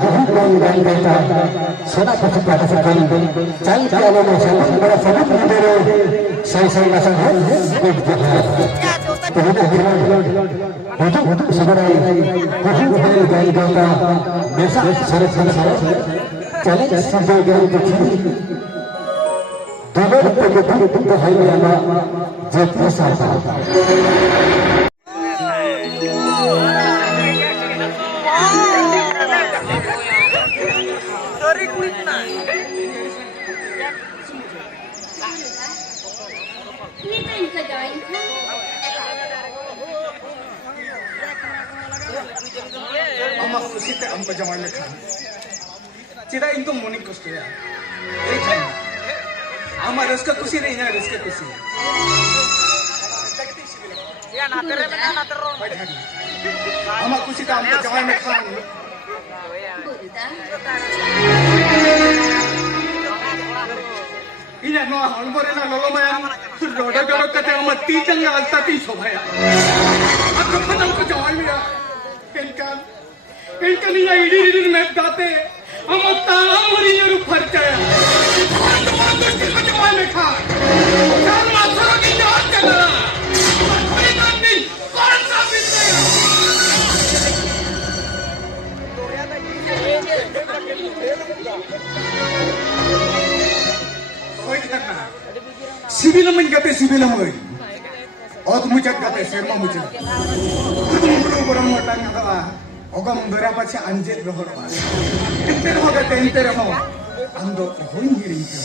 बहुत कौन गान गाता सोना कुछ पाकिस्तान चल के आने में सब बड़ा सबक दे रहे सही सही का सब है एक जगह तो होता है होता सबरा बहुत गान गाता बेसा सारे चले सब गान देखी दोनों तो है याना जे पैसा Amak kusi te am pajama lekhan. Cida into morning kosto ya. Amar raska kusi nahi hai raska kusi. Ya natere mein natero. Amak kusi te am pajama lekhan. Ina no halbore na lolo maya. Roda joro kate amat ti changa alta ti sobhaya. Aku padam ko jawai mera. Kenkan ini iri met gaate, amat talam hari nyaru percaya. Tuhan kusti macam mana kah? Jangan masuk lagi jahat kena. Hari nanti kau sabit saya. Kau ini kan? Sibilam menjadi sibilam lagi. Ot mujat gaate serma mujat. Kurang matang kata. Ogam berapa sih anjir berhormat? Enter hoga enter ho. Ando hongi rinci.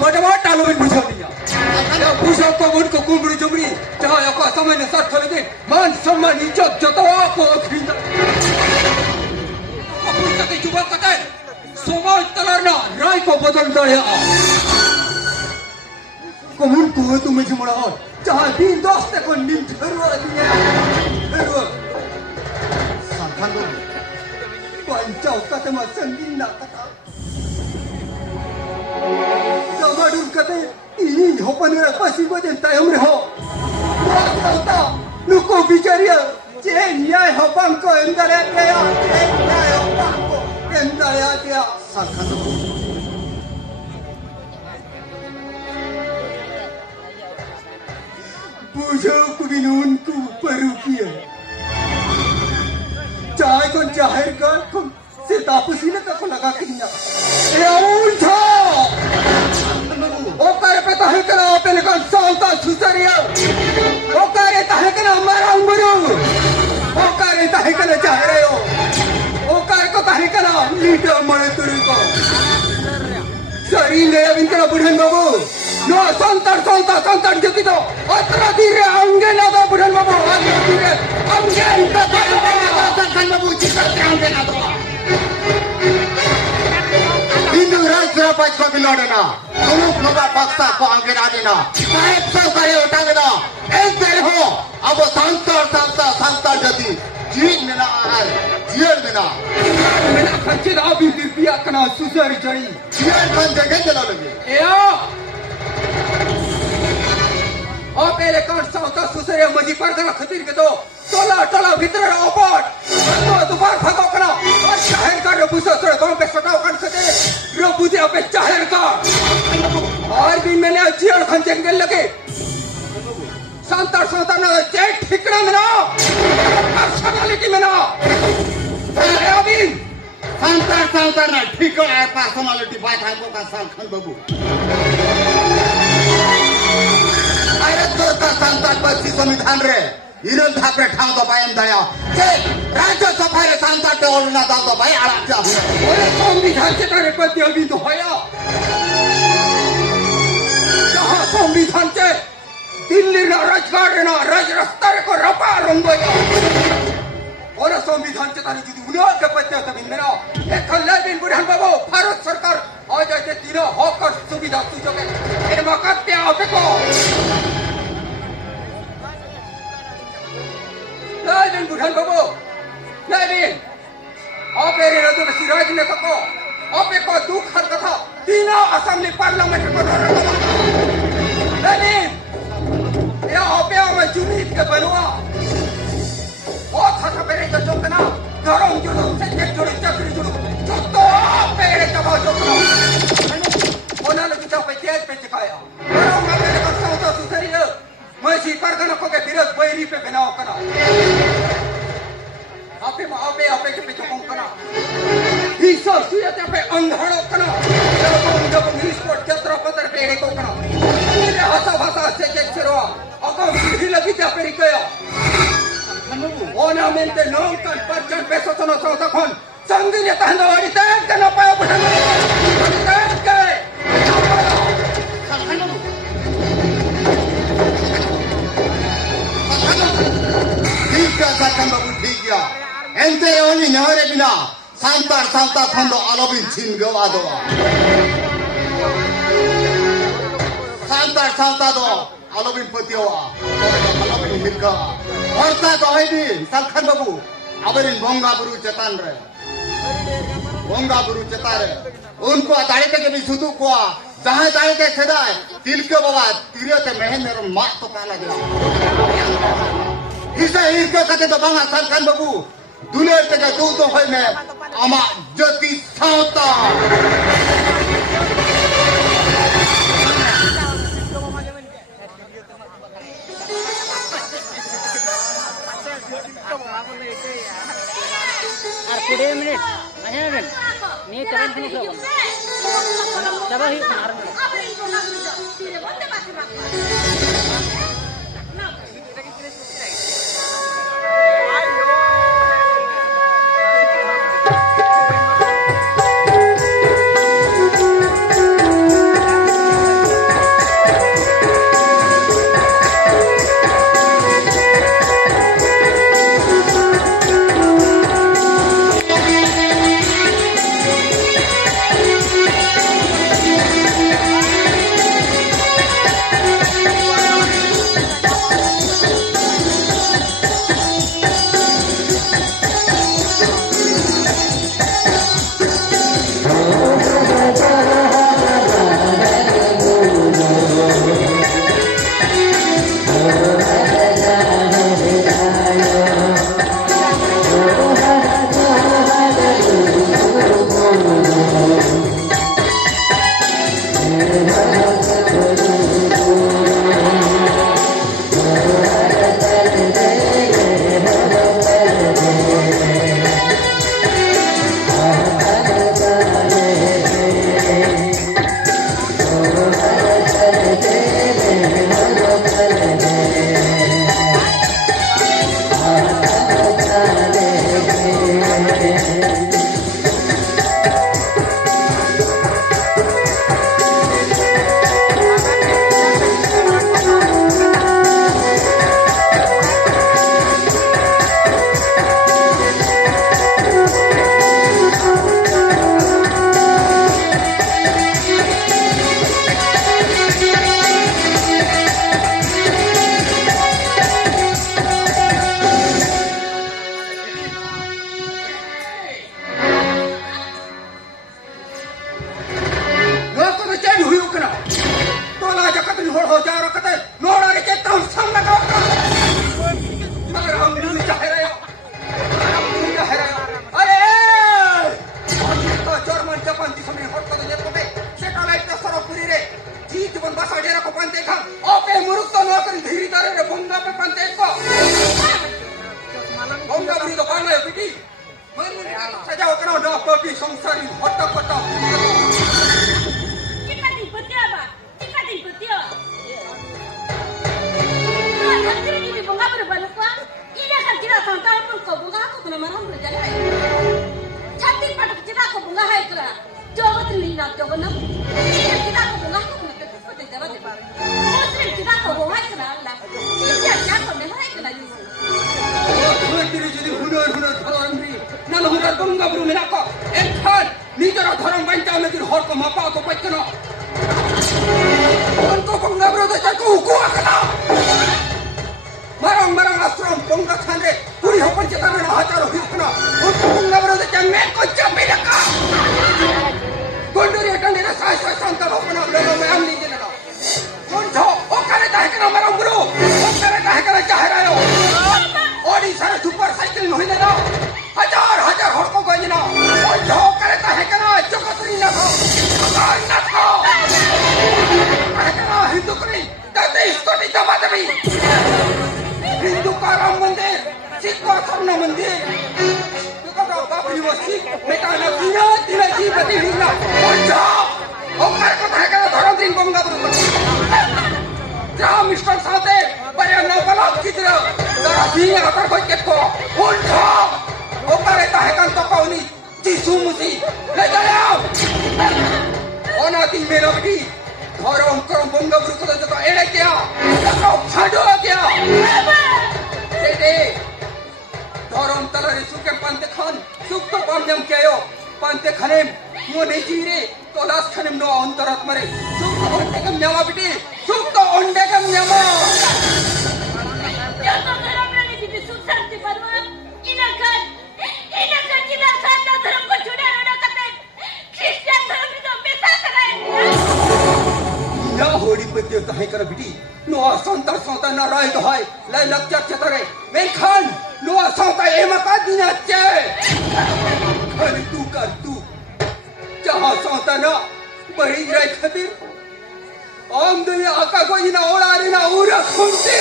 मोटा टालो में बुझा दिया या बुझा को उनको कुंबड़ी जुमड़ी जहाँ या को समय ने साथ चले गए मान सम्मान इज्जत जतवा को खरीदा अब उसका के जुबान कता है समाज तलरना राय को बदल दड़े आ कमुन को तुम्हें जुमड़ा हो जहाँ दिन दोस्त को नीम ठहरवा दिया ठहरवा साखान बाबू पंचाव कते मा संगीन ना कता Samadun kata ini hopan era pasti badan tayam reho. Kata nuko bicara nyai hopan ko endare dia nyai hopan ko endare dia साखान Babu bujo ku binunku perukia. Cahai kon cahai kon se tapusi na ka laga kinya. Ya unta. Okare pe tahe kana apne kan salta susariya. Okare tahe kana mara umru. Okare tahe kana chahre ho. Okare ko tahe kana leader mare turi ko. Sari le abin kana budhan babu. No santar jadi to. Atra dire aunge na da budhan babu. Atra dire aunge na da santan babu chikar aunge na da. Hindu राष्ट्र पक्ष को बिलोड़ना अमुक लोगा पक्ष को आगे ना देना साहेब सब करे उठाने ना एक दिन हो अब वो संतर जति जीवन में ना आहार जीवन में ना मेरा खर्चे ना भी दिव्या कना सुसरी जड़ी जीवन बन जगह चला लगे या और पहले कौन सा होता सुसरी मजी पर कना खतीर के तो टोला भीतर ओपट तो दोबार भागो कना और शहर का रबूसा सड़क गांव पे सटाव कर खते रबूते पे शहर का और भी मैंने जीवन खंजन के लगे संतर ना जेठ ठिकरा में ना पर्सनालिटी में ना अरे अभी संतर ना ठीक है पर्सनालिटी बात है को का साखान बाबू अरे तो का संतर पक्षी संविधान रे इरन थापरे ठाव तो पायम दया के राज्य सफाई रे संतर के ओलना दाल तो भाई आराम जा ओरे संविधान से तारे पति अभी तो होया जहां संविधान से दिल्ली ना राज रास्ता को रपा रंगोया और संविधान से तारी जुदी उन्हें के पत्ते तब मेरा एक कल्ला दिन बुढ़ान बाबू भारत सरकार आ जाए तीनों हक और सुविधा सुजोग इन मौका पे आपे को दिन बुढ़ान बाबू दिन आप एरे राजू में सिराज ने को आपे को दुख हर कथा तीनों असेंबली पार्लियामेंट को दिन या आपे में जुनीत के बनवा बहुत हर पेरे का चौकना घरों जुड़ो सेक्टर जुड़ो चक्री जुड़ो तो पेरे का बहुत चौकना उन्होंने किताब पे तेज पे चिकाया घरों में पेरे का सौदा सुधरी है मैं सीकर करना को के विरोध बैरी पे बनाओ करना आपे के पे चुकाऊं करना हिस्सा सुयते पे अंधारो करना जब स्पोर्ट चतरा पत्थर पेरे को करना मेरे हंसा भाषा से के चरवा अगर सीधी लगी जा पेरी गया Onamente nonkan perjan beso sono sono kon sanggnya tahan wadi tan kenapa ya bukan tan ke साखान बाबू ठीक है एंते ओनी नहरे बिना संतर खंडो आलोबिन छिन गवा दो संतर दो आलोबिन पतिवा आलोबिन हिलका औरता तो है भी साखान बाबू अबरिन बोंगा बुरु चेतान रे उनको दाड़े के भी सुतु को जहां दाड़े के सदाय तिल के बाबा तीरे ते महेंद्र मात तो काला दिला इसे इनके कते तो बांगा साखान बाबू दुनिया ते के तो है में आमा जति सावता Kuda minit, hanya minit. Ni teran kena berapa? Coba hitung arang. Apa yang kau nak buat? Tidak boleh macam-macam. tahu jarak kata nora ni kita sama kau. Marang dulu cahaya. Cahaya. Aye. Kita Jerman Japan di sana hot kata je kobe. Satellite ta sarap puri re. Ji tuan bahasa dia ko pante kham. Ope muruk to no kan dhiri dare re bonga pe pante ko. Bonga beri to pangai piti. Saja kena dah pergi songsari hotak-hotak. Kita ribet ya, Pak. Kita ribet ya. Nah, nanti ini bunga berbalik Pak. Ini akan kita santai pun kau bunga aku kena marah berjalan. Cantik pada kita aku bunga hai kera. Jawa terlihat jawa nam. Ini kita aku bunga aku kena tekus pada jawa depan. Muslim kita aku bunga hai kera lah. Ini aja kau nih hai kera ni. Tuan diri jadi hunar tharan beri. Nana hunar bunga baru menako. Ekhan, ni jara tharan bancau negeri hor ko mapa ko pai kena. Tuan ko bunga baru tu jago hukum kena. Marang asram bunga khandre. Puri hopan cetar na hajaro hidup kena. Untuk bunga baru tu jangan mek ko jambi deka. Gondori akan dia sai santar hopan abdalo me amni je na. Konjo, okare tahe kena marang baru. Okare tahe kena caharayo. Odisha super cycle no hile na. हजार हर को गई ना और जो करे ता है कना जगतरी ना हो ना हो है कना हिंदू करी ताते इसको नहीं दबा दबी हिंदू का राम मंदिर सिख का स्वर्ण मंदिर तो का बाबरी मस्जिद बेटा ना तीना जी बती हिला और जो ओकर को है कना धर्म दिन बंगा बरु जा मिस्टर साथे बया ना बला किधर दरा जी अगर कोई के को उन जो Okare tahekan tokoh ni Jisu musi le jalan ona ti mera beti dharam karam bonga buru ko jata ere kya jata phado kya dede dharam talare suke pante khan suk to pamjam kyo pante khanem mo ne jire tolas khanem no antarat mare suk to onde kam nyama beti suk to onde kam nyama Ya to karam ni beti suk sarti parwa inakan kita sana धर्म को छुड़ा ना करते Christian धर्म तो बेसा कराएंगे ना होड़ी पे देवता है कर बिटी नो संता ना राय तो है ले लग चतरे मैं खान नो संता ए मका दिना चे कर तू जहां संता ना बड़ी राय खातिर आम दुनिया आका कोई ना ओड़ारी ना उरा Khunti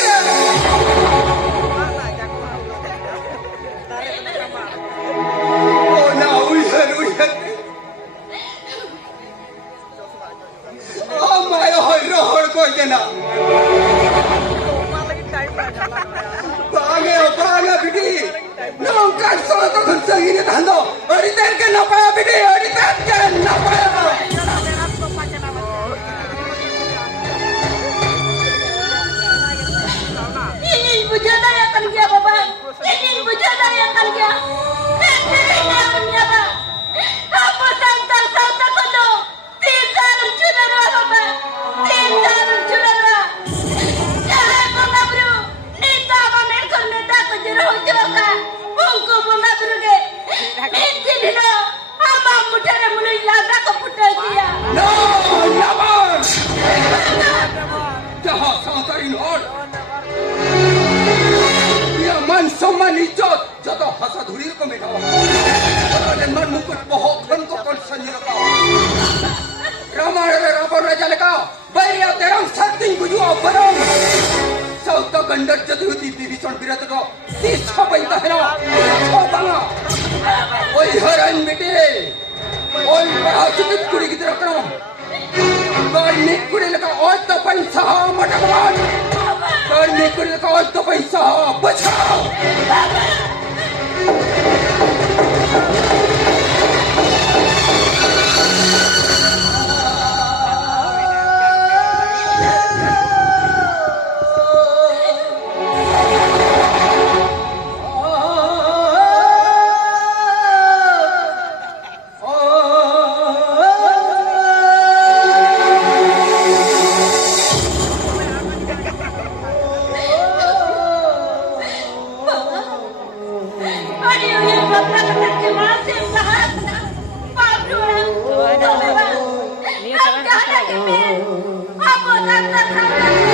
na Bangga bidi nongkan soal to khunsa gini thando oritan ke na paya bidi oritan ke na paya ini bujana yang kan dia baba ini bujana yang kan dia ini ya baba apa santal santal kono tidak judara baba tidak judara jangan baba bro nita baner kon neta ko jero joka bungku bunga bro ge inti dino ama mutare mulai laga ko putai dia no yaman jahat santarin hor dia man सम्मान इज्जत जतो हसा धुरी को मेटाओ और मन मुकुट बहुत धन को कौन संजय का रामायण रावण राजा लगा बैरिया तेरंग सत्तिंग गुजुआ परम सौता गंडर जति हुती विभीषण विरत को 30 पैदा है ना ओ बांगा ओई हरन बेटे ओई बड़ा सुकित कुड़ी की तरफ करो गाड़ी निकुड़ी लगा और तो पैसा मटकवान गाड़ी निकुड़ी लगा और तो पैसा बचाओ Apa kata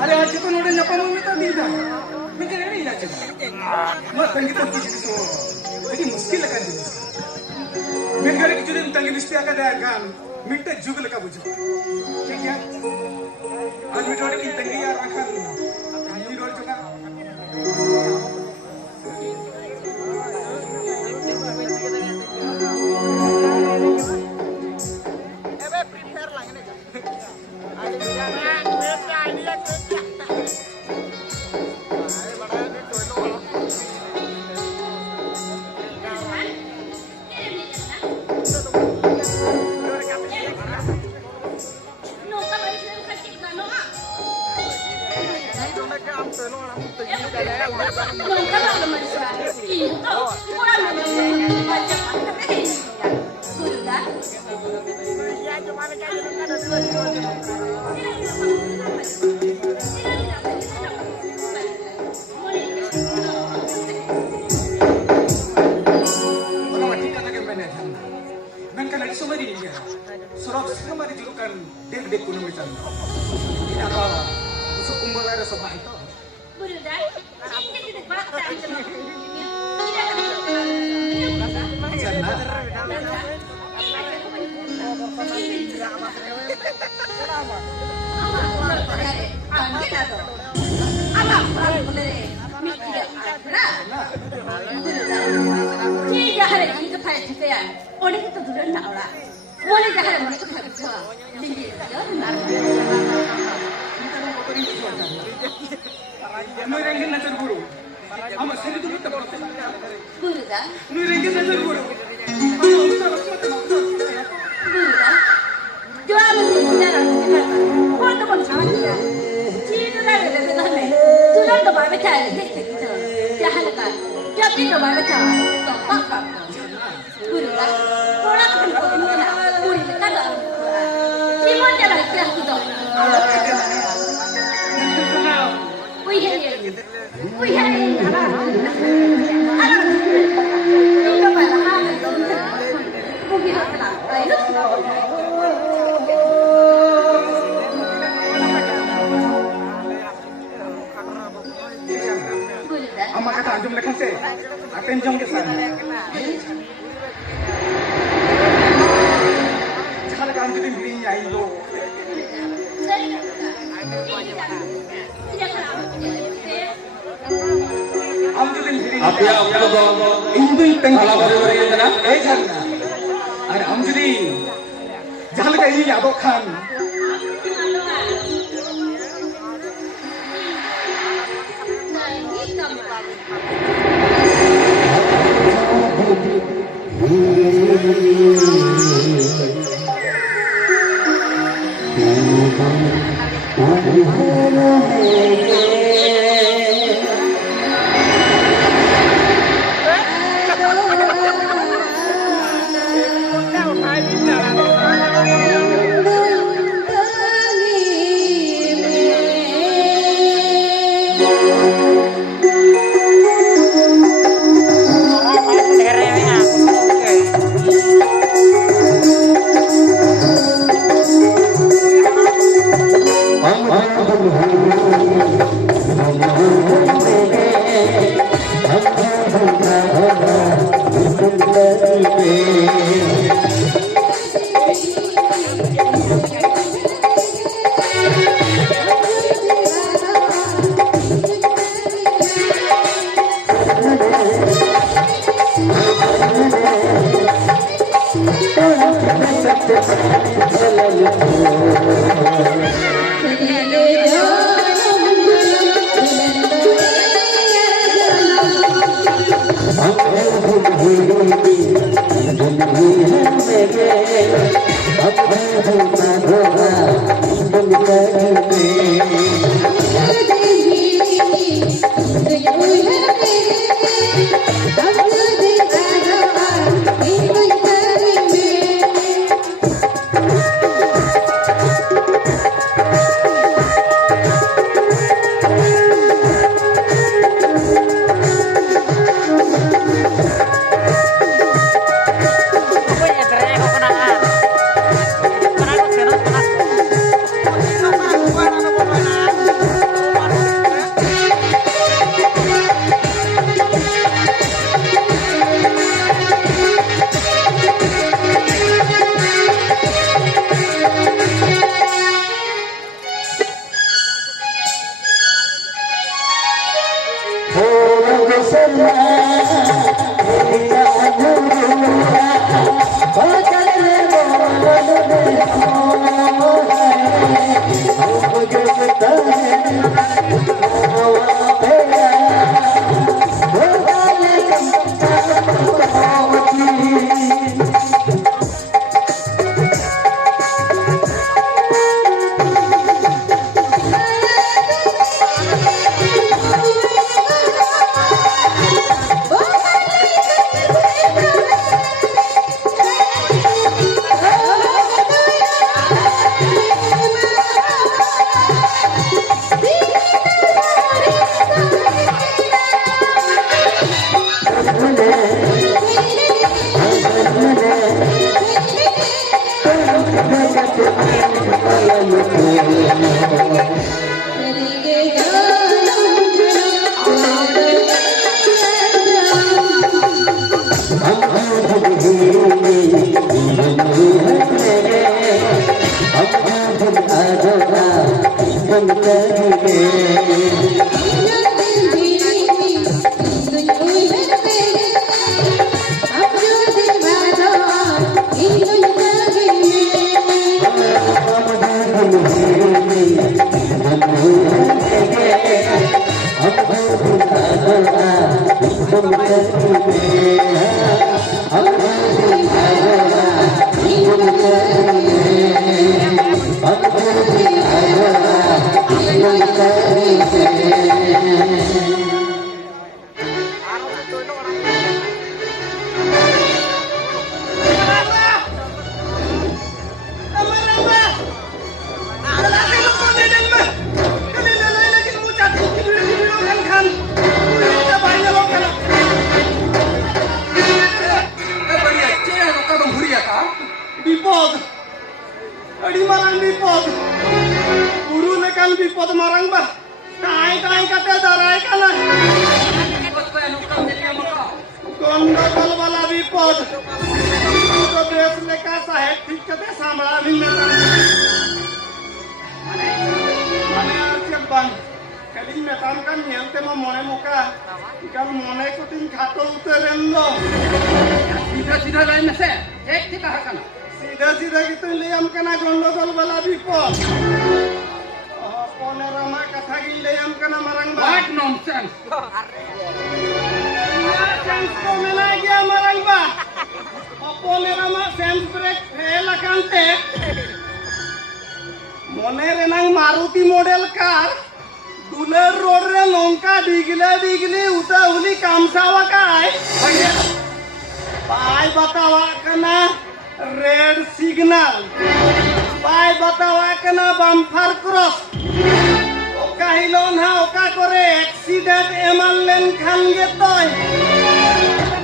अरे आज तो नोड़े नपा मम्मी तो दी जाए मैं कह नहीं जाचे मैं तंगी तो किसी सो लेकिन मुश्किल लगा दी मैं घर की चुने तंगी रिश्ते आका दे गान मिट्टे जुगल का बुझो ठीक है आज मैं थोड़े की तंगी यार रखा नहीं रोल चुका Thank you. ओने रेनांग मारुति मॉडल कार दुलर रोड रे नोंका डिगले उता उली कामसावा काय बाय बतावा कना रेड सिग्नल बाय बतावा कना बम्पर क्रॉस ओका हिलोन हा ओका करे एक्सीडेंट एमान लेन खान गे तोय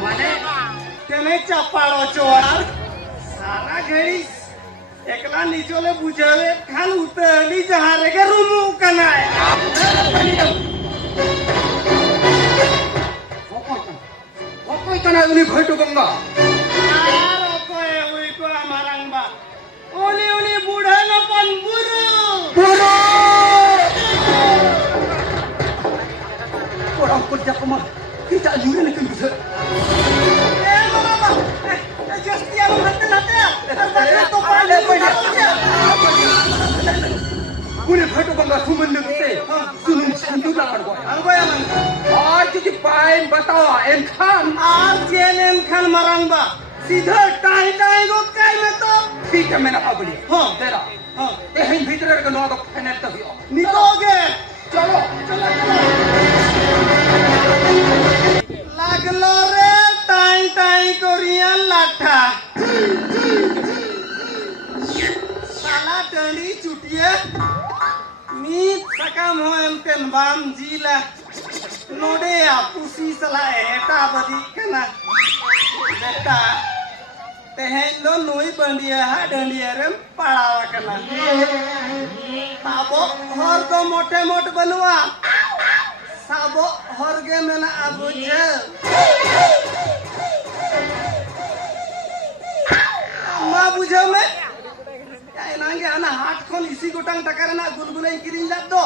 माने तेने चपाड़ो चोर सारा घड़ी एकला निचोले बुझावे खान उतली जहां रे के रूमू कनाय ओकोय कना उनी भटो गंगा यार ओकोय उई को मारंगबा ओली उनी बूढ़ा न पन बुरु orang kerja kemar kita juri nak bisa mama just dia hati-hati terbaik tu pada Boleh photo bangga sumen लगते सुन संतुला कर anggo yang आज की पाइन बताओ एन खान आज जेल एन खान मरंगबा सीधा टाई गो काय में तो ठीक है मैंने अब लिया हां तेरा हां ए हिन भीतर के नो तो फाइनल तक हो निकोगे चलो लागलो रे टाई कोरिया लाठा साला डंडी चुटिए मी सकम हो एमतेन बाम जीला नोडे आपुसी सला एटा बदी कना बेटा तेहेन लो नोई बंडिया हा डंडिया रे पड़ावा कना ताबो हर दो मोटे मोट बनवा साबो हरगे मेना आबुजे मा बुझो में काय नांगे हना हाट खोन इसी गोटांग टकर ना गुलगुले किरिन ला दो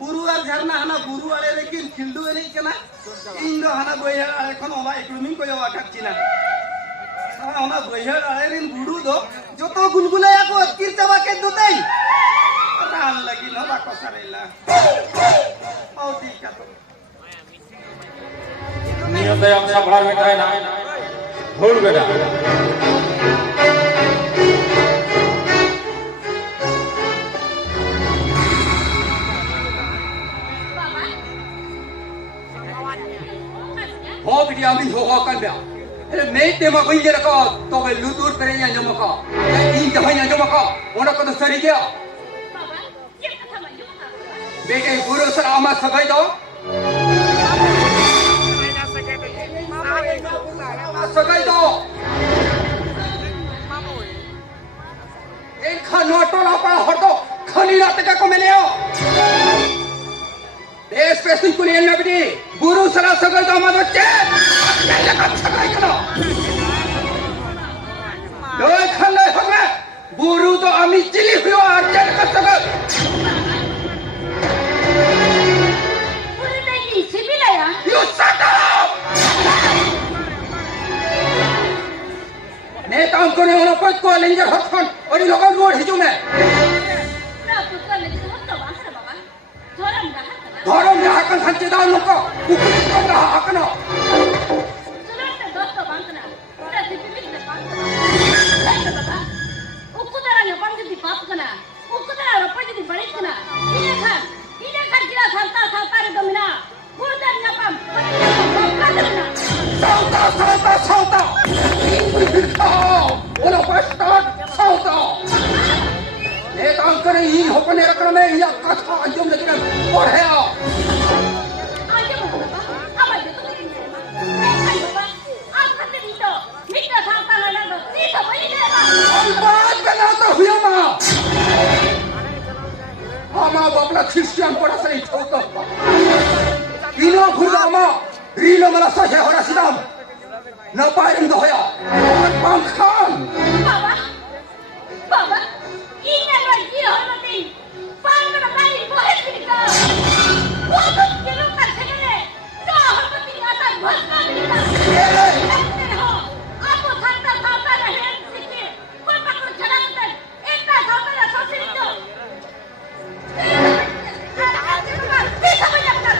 बुरु आर झरना हना बुरु वाले रे किन खिलदु एनी कना इन दो हना बोया आले खोन ओबा इक्रुमिंग को जवा काचिना हना बोया आले रिन बुरु दो जो तो गुलगुले को अकिर चवा के दुतई रान लगी न बाको सरेला औ ठीक है नियत हम सब भर में है ना भूल गया हो बिटिया भी हो कर बया अरे मैं ते मा बई जे रखो तो बे लुतुर करे या जमका इन जहां या जमका ओना को तो सरी गया बेटे गुरु सर आमा सगाई दो सगाई दो एक खानोटो ना पड़ा हटो खनी रात का को मिले हो देश पे सिंह को लेना बिटी गुरु सर सगाई दो मत बच्चे पहले का सगाई करो दो खाने हमें गुरु तो अमी चिली हुई अर्जन का सगाई You shut up! मैं काम करने वाला कोई कॉलेंजर हटफन और ये लोग रोड हिजू में धर्म ने हाकन संचिदान लोग को कुकुर को रहा हाकना Salta! Uno basta salta! Ne काम करे ही होपने रखने में या कथा अंजुम लगी ना और है बात बनाता हुआ माँ हमारा बापला क्रिश्चियन पड़ा सही छोटा इनो खुदा माँ रीलो मला सहे हो रहा सिदाम न पायरम दो होया पंखान Baba, ini lagi orang ni. Panggil kali boleh kita. Waktu kita kan segala, dah orang kita akan berkat kita. Aku sangat sangat lahir sikit. Kau takut jalan kan? Entah sangat lah sosial itu. Bisa banyak tak?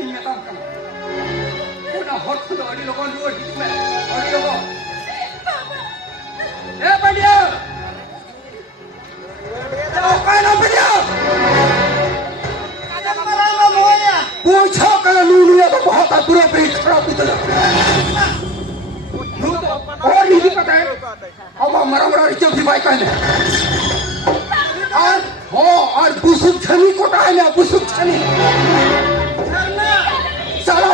ᱤᱧ ᱢᱮᱛᱟᱢ ᱠᱟᱱᱟ ᱚᱱᱟ ᱦᱚᱲ ᱠᱷᱚᱱ ᱫᱚ ᱟᱹᱰᱤ ᱞᱚᱜᱚᱱ ᱨᱩᱣᱟᱹᱲ ᱦᱤᱡᱩᱜ ᱢᱮ ᱟᱹᱰᱤ ᱞᱚᱜᱚᱱ ᱯᱟᱸᱰᱤᱭᱟ ᱚᱠᱟᱭᱮᱱᱟᱢ ᱯᱟᱸᱰᱤᱭᱟ पूछो कर लूलिया तो बहुत पूरा पेट खराब इतना और नहीं पता है अब मरा मरा रिचो भी भाई कहने और हो और बुसुक छनी कोटा है ना बुसुक छनी साला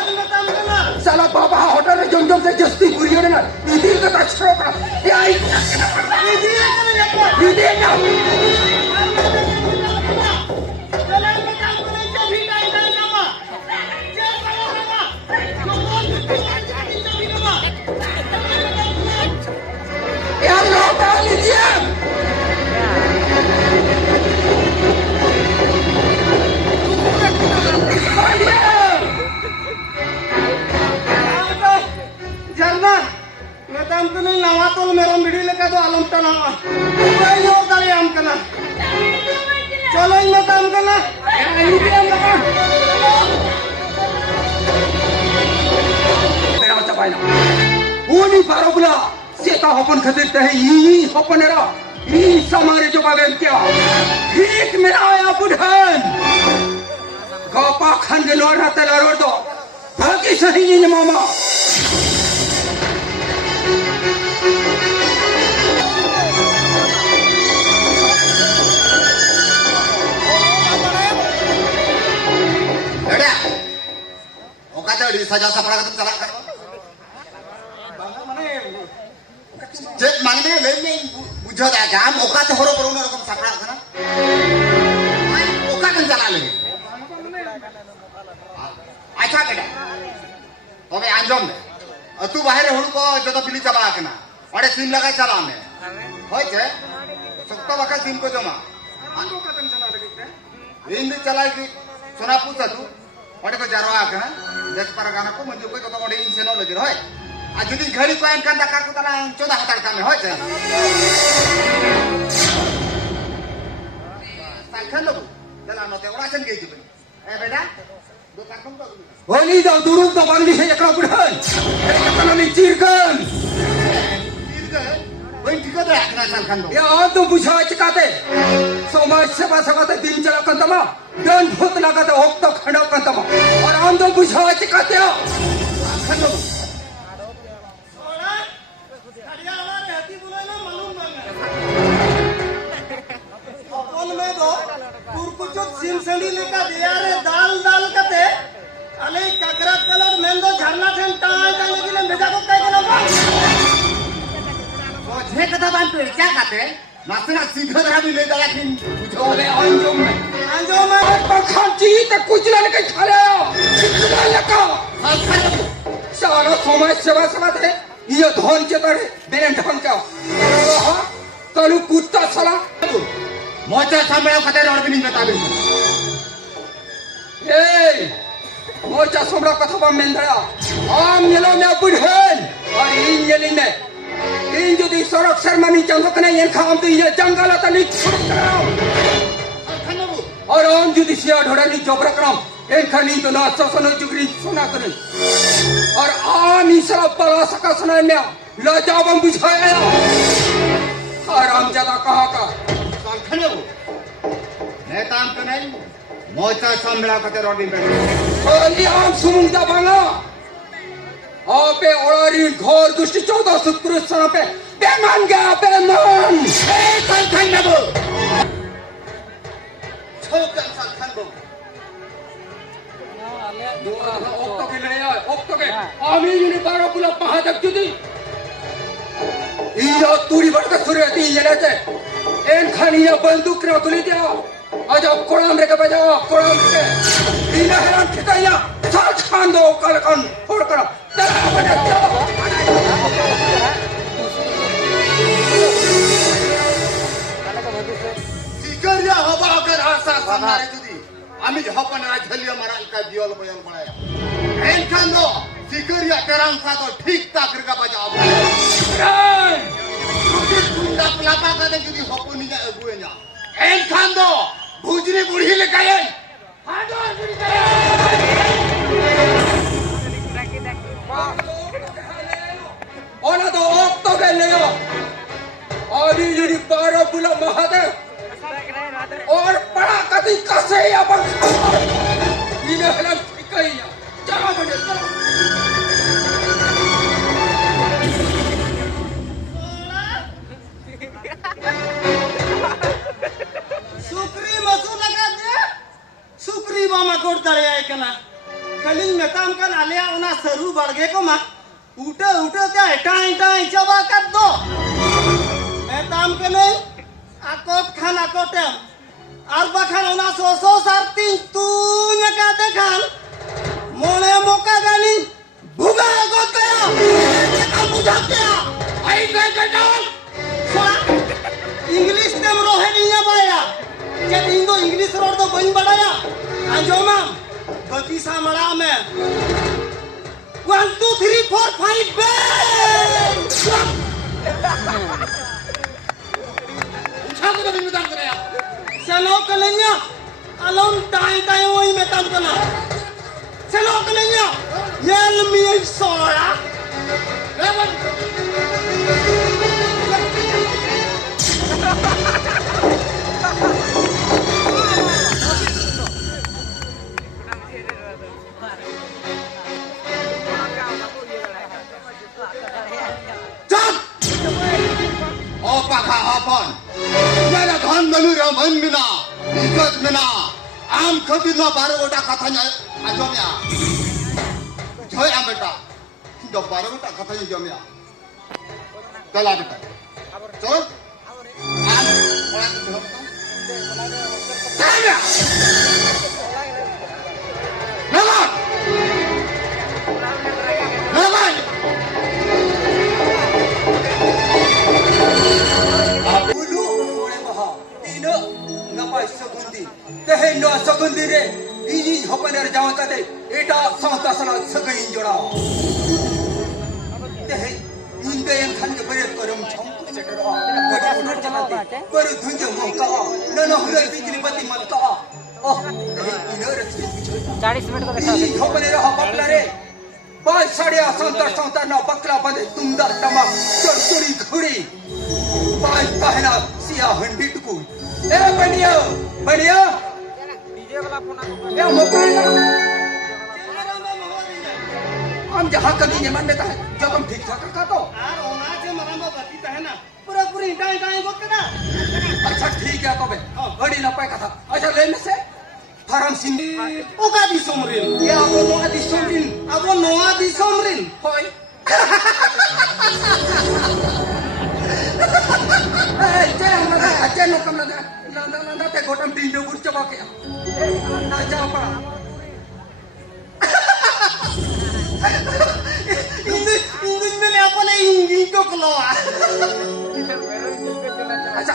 साला बाबा होटल में जम से जस्ती पूरी होने ना इधर का तक्षरो का ये आई इधर ना यार लौटा लीजिए झरना मेताम कने नवा तोल मेरम बिडी लेका तो आलम तनावा कोई यो दाले आम कना चलो इन मेताम कना इन भी आम लगा तेरा बच्चा पाइना वो नहीं पारो बुला सेता होपन खतिर ते ई होपन रा ई समारे जो बागे क्या ठीक मेरा आया बुढ़न गोपा खन के लोड़ा तेला रोड दो बाकी सही नहीं मामा लड़ा ओका तो सजा सपड़ा तुम चला कर चेक मांगने ले में बुझा दा काम ओका तो हरो पर उन रकम सपड़ा करना ओका कन चला ले अच्छा बेटा तबे आंजम तू बाहर हुड़ को जतो पिली चबा करना अरे सिम लगाई चला में होय छे सत्ता बाका सिम को जमा आंगो का तन चला लगते इन चला की सोना पूछा तू अरे को जरवा करना 10 पर गाना को मंजू को तो बड़े इन से न लगे होय आज दिन घड़ी को एन कंदा का को तना 14 हजार का में होय छे साइखन लो चला न ते ओरासन गई थी ए बेटा दो कार्टून तो होली दो दुरुक दो बांगली है एकरा बुढ़न एकरा में चीरगन तीर दे वही ठीक है रखना साइखन दो ये आप तो बुझा चकाते समाज सेवा सकाते दिन चला कंतमा दन भूत लगाते ओक तो खंडो कंतमा और हम तो बुझा चकाते साइखन दो हरिया हमारे हाथी बुलाए ना मालूम अपन में दो कुरकुचो सिम संडी लेका दिया रे दाल दाल कते अले ककरा कलर में दो झरना ठन टाय का लेकिन भेजा को काय करना मुझे कथा बान पे क्या कहते नासना सीधा रहा भी ले जाया कि बोले अंजुम में पखांची ते कुचलन के खाले चिकना लका सारा समाज सेवा सकाते ये धन के तरे बेन ढंग का तलु कुत्ता साला मोचा सामने कते रोड भी नहीं बता दे ए मोचा सोमरा कथा बम मेंदरा आम नेलो में बुढ़न और इन नेली में इन जो दी सड़क शर्मानी चंद कने ये खाम तो ये जंगल तनी छुट कराओ और आम जो दी सिया ढोड़ा नी जोबरा कराम इन खनी तो ना ससनो जुगरी सुना करे और आम ही सब पला सका सुना में ला जाबम बुझाया आराम ज्यादा कहा का साइखन दो मैं काम तो नहीं मोचा सामने कते रोड भी होली आम सुमुंदा बांगा आपे ओरारी घोर दुष्ट 14 सुपुरुष सना पे बेमान गया बेमान साइखन दो छोकन साइखन दो ओक्तो के ले आए ओक्तो के आमी यूनि बारो पुला महाजक जुदी इयो तुरी बड़का सुरेती ये लेते एन खानी या बंदूक ना तुली दिया आज आप कोड़ाम रे के बजाओ कोड़ाम रे इना हैरान ठिकाया साथ खान दो कल कन फोड़ करो तेरा बजा जाओ सिकरिया हवा अगर आशा सामने जुदी आमी हपन आज झलिया मारा का दियल बयान बनाया एन खान दो सिकरिया तेराम सा तो ठीक ताक का बजाओ कुंडा प्लापा का जुदी हपनी जा अगुए ना एन खान दो भुजरी बुढ़ी ले गए हां दो जुदी रोड दड़े कना खाली मेताम कन आलिया उना सरू बड़गे को मा उठे उठे त्या टाई टाई चबा कर दो मेताम कने आकोट खान आकोटे और बखान उना सो सारती तू नका देखान मोने मोका गानी भुगा गोते का बुझाते आई गए डाल इंग्लिश नेम रोहे नहीं बाया जब इंदो इंग्लिश रोड तो बन बढ़ाया आजोमा गति सा मड़ा में 1 2 3 4 5 बैंड छात्र को निदान कराया चलो कलेंगे अलोन टाइम टाइम वही में काम करना चलो कलेंगे यल में सोरा मन मिना इज्जत मिना आम खबीर ना 12 गोटा कथाnya आजोमया जय आम बेटा दो 12 गोटा कथाnya जमया चला बेटा चल आम ओला चल चल नला नला Tehendo segundire ini hopaner jawan tade eta sangta sana segai jora teh inde yang khan ke beret karam cham seter gadi motor chalate par dhunja mauka nana hulai bijli bati malka oh iner 40 minute को देखा ini hopaner ha baklare bal sadia sangta na bakla bade tumdar tama chori khuri bal pahna sia handi tuku बढ़िया या हम जहाँ कभी नहीं मान देता है जब हम ठीक ठाक रखा तो पूरा पूरी टाइम टाइम वक्त ना अच्छा ठीक है तो बे बड़ी ना पाए कथा अच्छा लेने से फारम सिंधी ओगा दी सोमरिन या वो नोआ दी सोमरिन अब वो नोआ दी सोमरिन होय Aja kam nanda te gotam tindo burca pakai. Na japa. Ini mene apa na inggi ko keluar. Acha,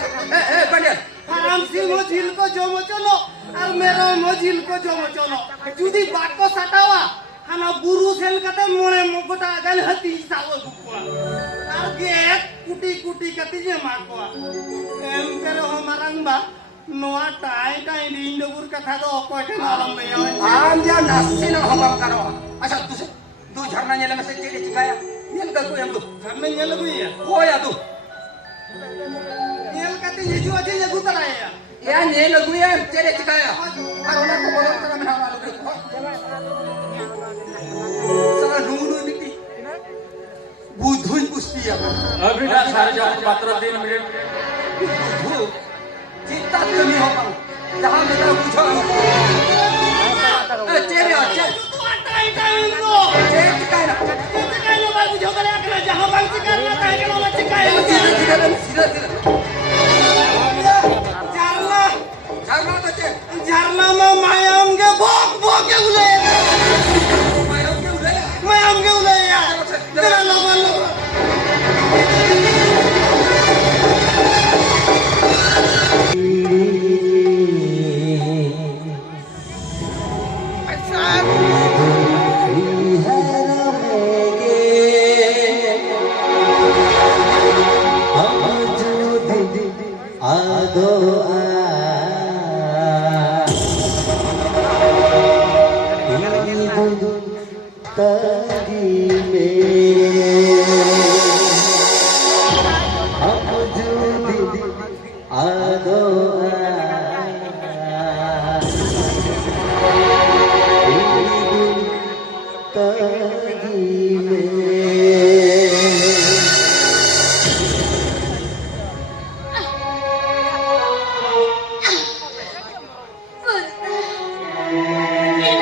bandar. Haram si mojil ko jomo chono, ar mero mojil ko jomo chono. Judi bat ko satawa, hana buru sel kata mone mokota gan hati sawo bukwa. Ar get कुटी कति जे मारको M करे हमारंग बा नोआ tie tie इंडोपुर कथा दो कोटे नालम ले आम जा नासी न हम करो अच्छा तू झरना नेले में से जेले चिकाया नेल का कोई हम दो झरना नेल कोई है हो या तू नेल कति जे जो जे गुतरा या नेल कोई है जेले चिकाया और ओना को बोलो तरह में हमारा लोग सारा नूनू निकली बुधुई पुष्पिया अभी ना 4:30 मिनट बुधु चित्ता कमी हो पाऊं जहाँ मेरा बुझो चेरे तू टाइम टाइम लो चेरे कायना बाल बुझो करे अकेला जहाँ बाल चिकारना है के लोग चिकाए सीधा झरना तो चे झरना में मायाम के भोग के उले मायाम के उले यार तेरा लोगों Ini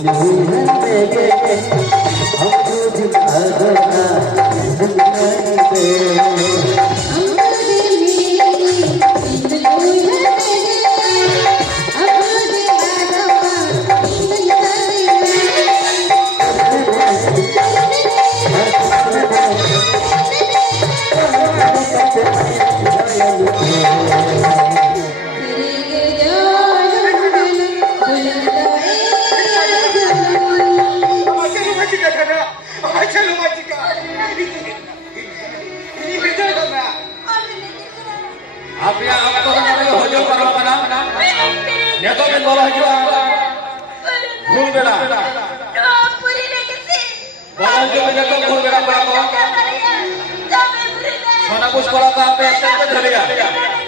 Macam lu macam kata, macam lu macam kata. Ini beda kan? Apa yang aku tahu tentang hujung para mana? Dia tu bin bola juga. Bhul beda. Bola juga dia tu bhul beda berapa? Mana pun sekolah tak apa yang terjadi.